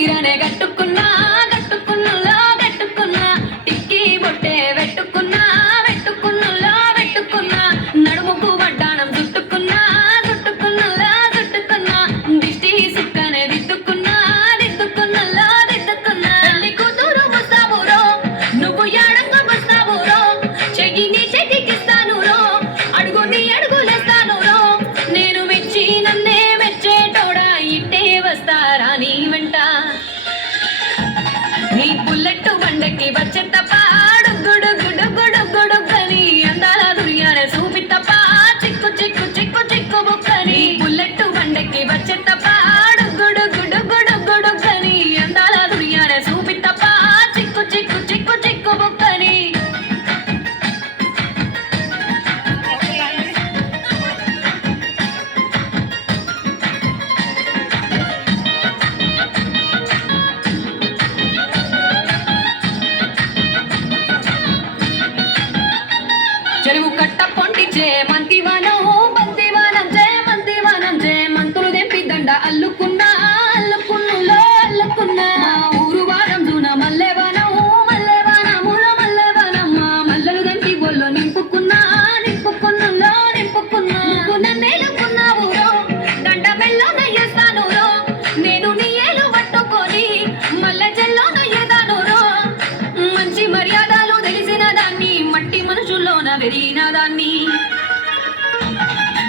చీరనే కట్టుకున్నా కట్టుకున్నులో కట్టుకున్నా టిక్కీ బొట్టే పెట్టుకున్నా పెట్టుకున్నులో పెట్టుకున్నా నడుముకు వడ్డాణం చుట్టుకున్నా చుట్టుకున్నులో చుట్టుకున్నా దిష్టి సుక్కనే దిద్దుకున్నా దిద్దుకున్నులో దిద్దుకున్నా తల్లి కూతురు వస్తావురో నువ్వు యాడంగా వస్తావురో చెయ్యి నీ చేతికిస్తాను రో అడుగు నీ అడుగులేస్తాను రో నేను మెచ్చి నన్నే మెచ్చేటోడా ఇట్టే వస్తారా నీ వెంట నీ బుల్లెట్ బండకి వచ్చే తప్ప గుడు గుడు గుడు గుడు కని అందాల దుర్యానే చూపి తప్ప చిక్కు చిక్కు చిక్కు చిక్కు బుక్కని బుల్లెట్ బండకి వచ్చే తప్ప గుడు గుడు గుడు గుడు కని అందాల దుర్యానే చూపి తప్ప చిక్కు చిక్కు చిక్కు చిక్కు బుక్కని చెరువు కట్ట పొంటిచే మంతివానం బంతివానం చే మంతులు దెంపి దండ అల్లుకున్నా అల్లుకున్నులో అల్లుకున్నా మా ఊరు వారం దూన మల్లెవానములో మల్లెవానం మా మల్లెలు దెంపి ఒళ్ళు నింపుకున్నా నింపుకున్నులో నింపుకున్నా నన్నేలుకున్నావు రో దండ మెల్లో నయ్యేస్తాను రో నేను నీ ఏలు పట్టుకొని మల్లె చెల్లో నయ్యేదాను రో మంచి మర్యాదలు తెలిసిన దాన్ని మట్టి మనుషుల్లోన వెరిగిన దాన్ని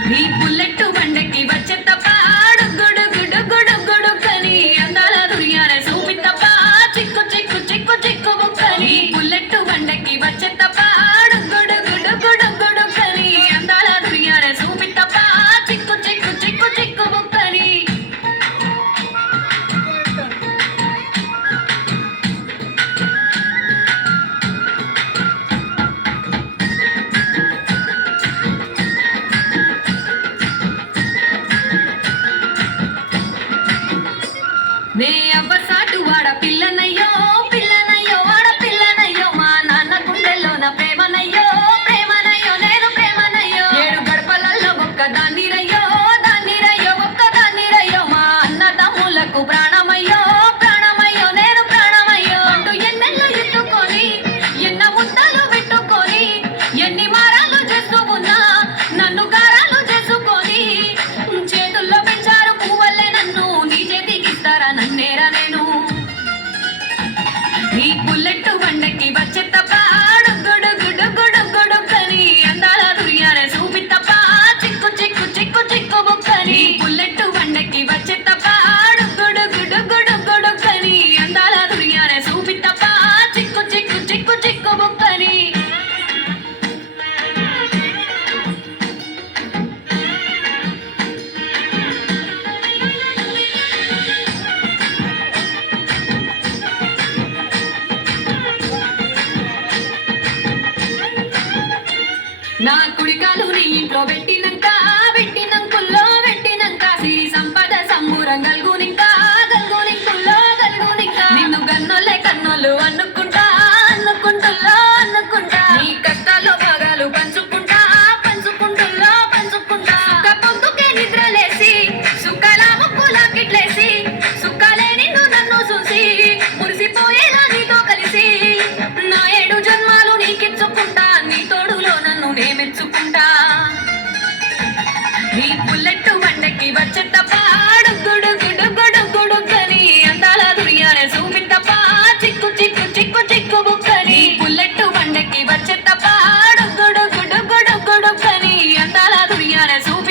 నీ బుల్లెట్ బండకి వచ్చే తప్ప గుడు గుడు గుడు గుడు కని అందాల దుర్యానే చూపి తప్ప చిక్కు చిక్కు చిక్కు చిక్కు బుక్కని బుల్లెట్ బండకి వచ్చే తప్ప గుడు గుడు గుడు గుడు కని అందాల దుర్యానే చూపి తప్ప చిక్కు చిక్కు చిక్కు చిక్కు బుక్కని నే అవ్వసాటు వాడ పిల్లనయ్యో పిల్లనయ్యో వాడ పిల్లనయ్యో మా నాన్న గుండెల్లోన ప్రేమనయ్యో ప్రేమనయ్యో నేను ప్రేమనయ్యో ఏడు గడపలల్లో ఒక్క దాన్నిరయ్యో దాన్నిరయ్యో ఒక్క దాన్నిరయ్యో మా అన్న తమ్ములకు ప్రాణమయ్యో ప్రాణమయ్యో నేను ప్రాణమయ్యో అంటూ ఎన్నెల్లో ఎత్తుకొని ఎన్న ముద్దలు పెట్టుకొని ఎన్ని మారాలు చేస్తూ ఉన్నా నన్ను గారాలు చేసుకొని చేతుల్లో పెంచారు పువ్వల్లే నన్ను నీ చేతికిస్తారా నన్నేరా నేను నీ బుల్లెట్ బండకి వచ్చే తప్ప గుడు గుడు గుడు గుడు కని అందాల దుర్యానే చూపి తప్ప చిక్కు చిక్కు చిక్కు చిక్కు బుక్కని బుల్లెట్ బండకి వచ్చే తప్ప గుడు గుడు గుడు గుడు కని అందాల దుర్యానే చూపి తప్ప చిక్కు చిక్కు చిక్కు చిక్కు బుక్కని నా కుడికాలు నీ ఇంట్లో పెట్టినంక పెట్టినంకుల్లో పెట్టినంక సిరి సంపద సంబూరం గల్గునింకా గల్గునింకుల్లో గల్గునింకా నిన్ను గన్నోళ్ళే కన్నోళ్ళు అనుకుంటా అనుకుంటుల్లో అనుకుంటా నీ కష్టాల్లో భాగాలు పంచుకుంటా పంచుకుంటుల్లో పంచుకుంటా సుఖ పొందుకే నిద్రలేసి సుఖాల ముక్కులాకిట్లేసి సుఖాలే నిన్ను నన్ను చూసి మురిసిపోయేలా నీతో కలిసి నా 7 జన్మాలు నీకిచ్చుకుంటా నీ తోడులో నన్ను నే మెచ్చుకుంటా నీ బుల్లెట్ బండకి వచ్చే తప్ప గుడు గుడు గుడు గుడు కని అందాల దుర్యానే చూపి తప్ప చిక్కు చిక్కు చిక్కు చిక్కు బుక్కని బుల్లెట్ బండకి వచ్చే తప్ప గుడు గుడు గుడు గుడు కని అందాల దుర్యానే చూపి